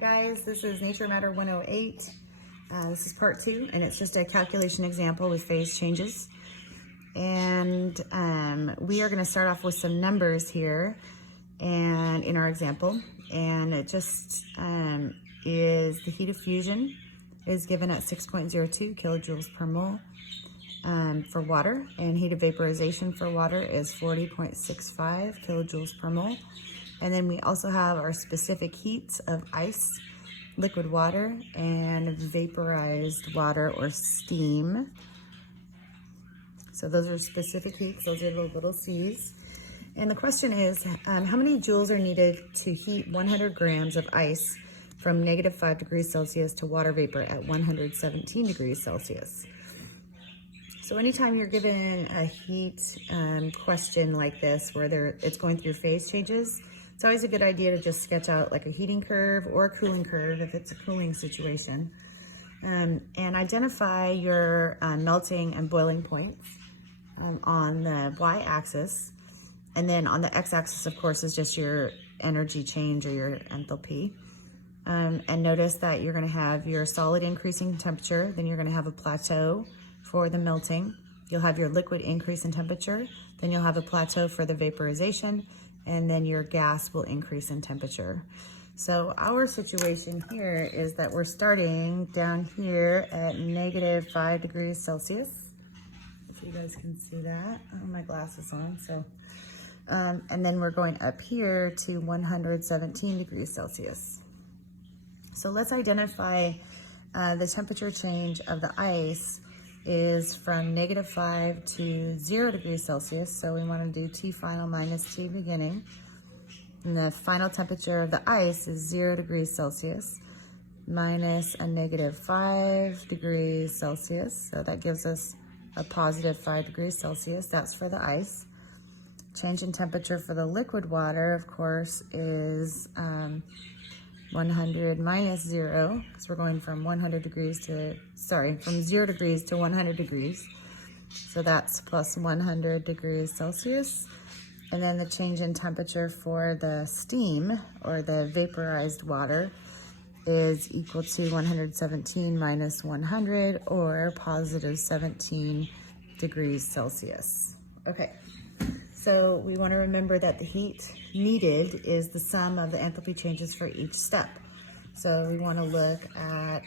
Hi guys, this is Nature Matter 108. This is part 2, and it's just a calculation example with phase changes. And we are going to start off with some numbers here and in our example. And it just is the heat of fusion is given at 6.02 kilojoules per mole for water, and heat of vaporization for water is 40.65 kilojoules per mole. And then we also have our specific heats of ice, liquid water, and vaporized water or steam. So those are specific heats, those are the little C's. And the question is, how many joules are needed to heat 100 grams of ice from -5 degrees Celsius to water vapor at 117 degrees Celsius? So anytime you're given a heat question like this, where it's going through phase changes, it's always a good idea to just sketch out like a heating curve or a cooling curve if it's a cooling situation. And identify your melting and boiling points on the y-axis. And then on the x-axis, of course, is just your energy change or your enthalpy. And notice that you're going to have your solid increasing temperature, then you're going to have a plateau for the melting. You'll have your liquid increase in temperature, then you'll have a plateau for the vaporization, and then your gas will increase in temperature. So our situation here is that we're starting down here at -5 degrees Celsius. If you guys can see that. I have my glasses on, so. And then we're going up here to 117 degrees Celsius. So let's identify the temperature change of the ice is from -5 to 0 degrees Celsius. So we want to do T final minus T beginning. And the final temperature of the ice is 0 degrees Celsius minus a -5 degrees Celsius. So that gives us a +5 degrees Celsius. That's for the ice. Change in temperature for the liquid water, of course, is 100 minus 0, because we're going from 100 degrees to, from 0 degrees to 100 degrees. So that's plus 100 degrees Celsius. And then the change in temperature for the steam, or the vaporized water, is equal to 117 minus 100, or +17 degrees Celsius. Okay. So we want to remember that the heat needed is the sum of the enthalpy changes for each step. So we want to look at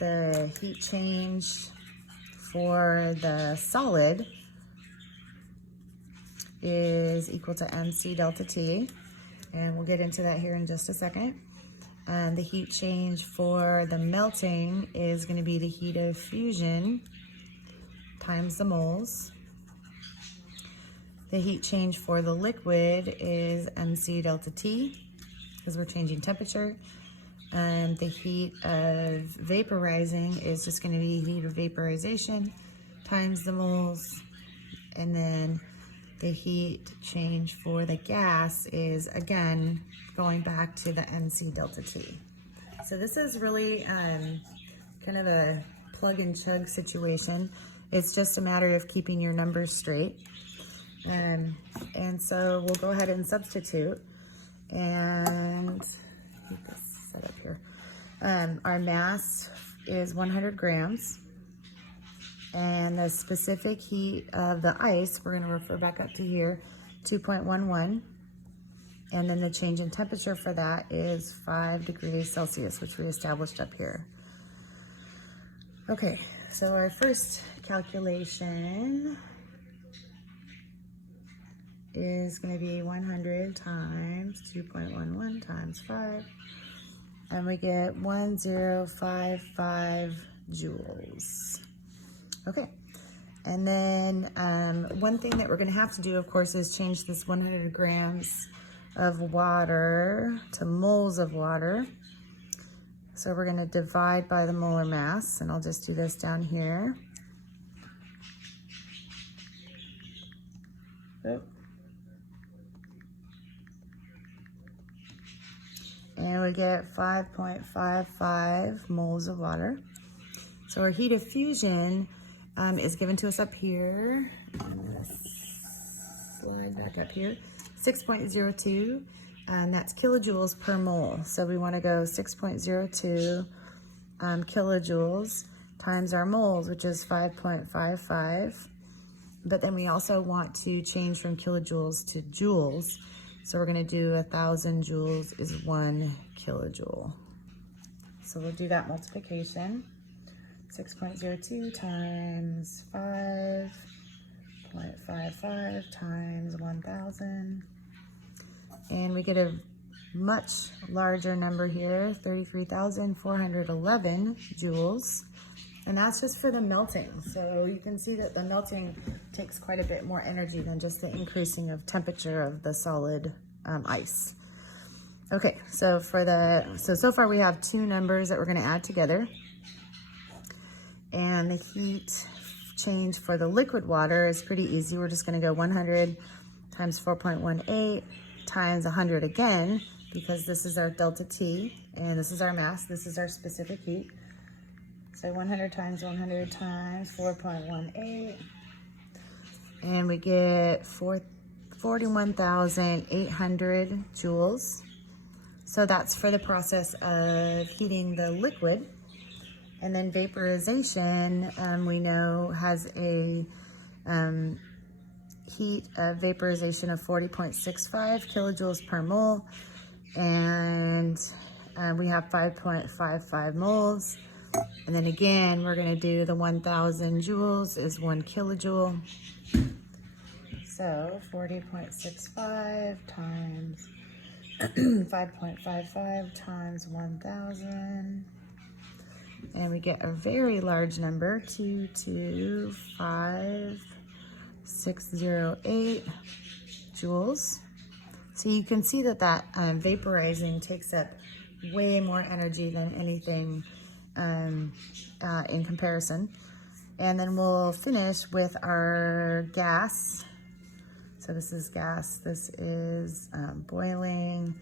the heat change for the solid is equal to mc delta T, and we'll get into that here in just a second. And the heat change for the melting is going to be the heat of fusion times the moles. The heat change for the liquid is mc delta T, because we're changing temperature. And the heat of vaporizing is just going to be heat of vaporization times the moles. And then the heat change for the gas is, again, going back to the mc delta T. So this is really kind of a plug and chug situation. It's just a matter of keeping your numbers straight. And so we'll go ahead and substitute, and keep this set up here. Our mass is 100 grams, and the specific heat of the ice, we're going to refer back up to here, 2.11, and then the change in temperature for that is 5 degrees Celsius, which we established up here. Okay, so our first calculation is going to be 100 times 2.11 times 5, and we get 1055 joules. Okay, and then one thing that we're going to have to do, of course, is change this 100 grams of water to moles of water. So we're going to divide by the molar mass, and I'll just do this down here. Oh. And we get 5.55 moles of water. So our heat of fusion is given to us up here. I'm going to slide back up here. 6.02 and that's kilojoules per mole. So we want to go 6.02 kilojoules times our moles, which is 5.55. But then we also want to change from kilojoules to joules. So we're going to do 1,000 joules is 1 kilojoule. So we'll do that multiplication. 6.02 times 5.55 times 1,000. And we get a much larger number here, 33,411 joules. And that's just for the melting. So you can see that the melting takes quite a bit more energy than just the increasing of temperature of the solid ice. Okay, so so far we have two numbers that we're going to add together. And the heat change for the liquid water is pretty easy. We're just going to go 100 times 4.18 times 100 again, because this is our delta T, and this is our mass, this is our specific heat. So 100 times 100 times 4.18, and we get 41,800 joules. So that's for the process of heating the liquid. And then vaporization, we know has a heat of vaporization of 40.65 kilojoules per mole, and we have 5.55 moles. And then again, we're going to do the 1,000 joules is 1 kilojoule. So 40.65 times 5.55 times 1,000. And we get a very large number, 225,608 joules. So you can see that vaporizing takes up way more energy than anything in comparison. And then we'll finish with our gas. So this is gas, this is boiling,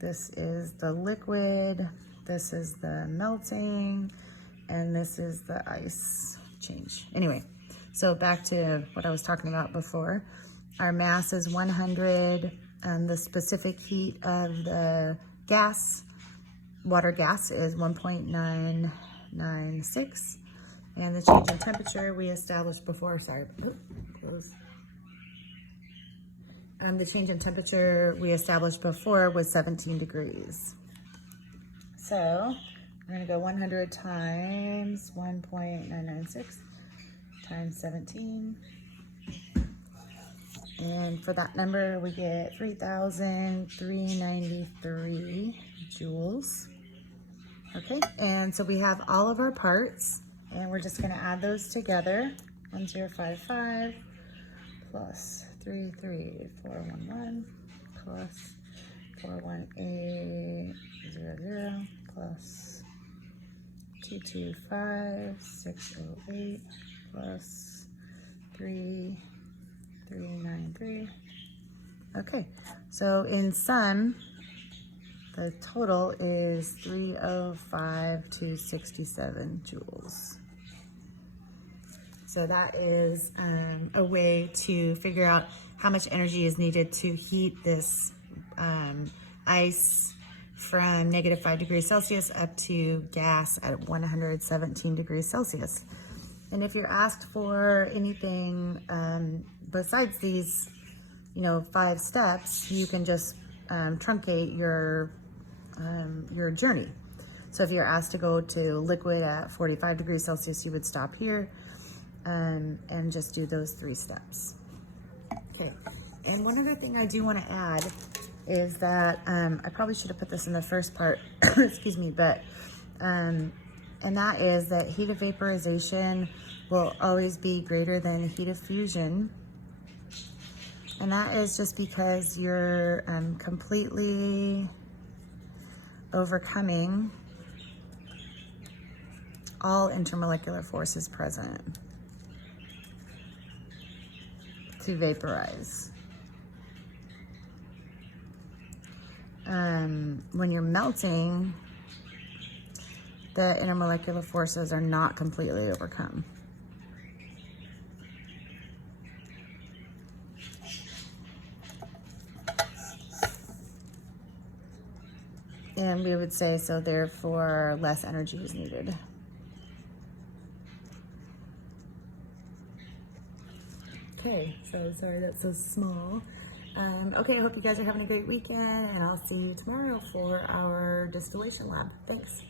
this is the liquid, this is the melting, and this is the ice change. Anyway, so back to what I was talking about before. Our mass is 100, and the specific heat of the gas, water gas, is 1.996. And the change in temperature we established before, the change in temperature we established before was 17 degrees. So we're going to go 100 times 1.996 times 17. And for that number, we get 3,393 joules. Okay, and so we have all of our parts, and we're just going to add those together. 1055 plus 33411 plus 41800 plus 225608 plus 3393. Okay, so in sum, the total is 305,267 joules. So that is a way to figure out how much energy is needed to heat this ice from -5 degrees Celsius up to gas at 117 degrees Celsius. And if you're asked for anything besides these, 5 steps, you can just truncate your journey. So if you're asked to go to liquid at 45 degrees Celsius, you would stop here and just do those 3 steps. Okay, and one other thing I do want to add is that I probably should have put this in the first part, excuse me, but and that is that heat of vaporization will always be greater than heat of fusion. And that is just because you're completely overcoming all intermolecular forces present to vaporize. When you're melting, the intermolecular forces are not completely overcome. And we would say, so therefore less energy is needed. Okay, so sorry that's so small. Okay, I hope you guys are having a great weekend, and I'll see you tomorrow for our distillation lab. Thanks.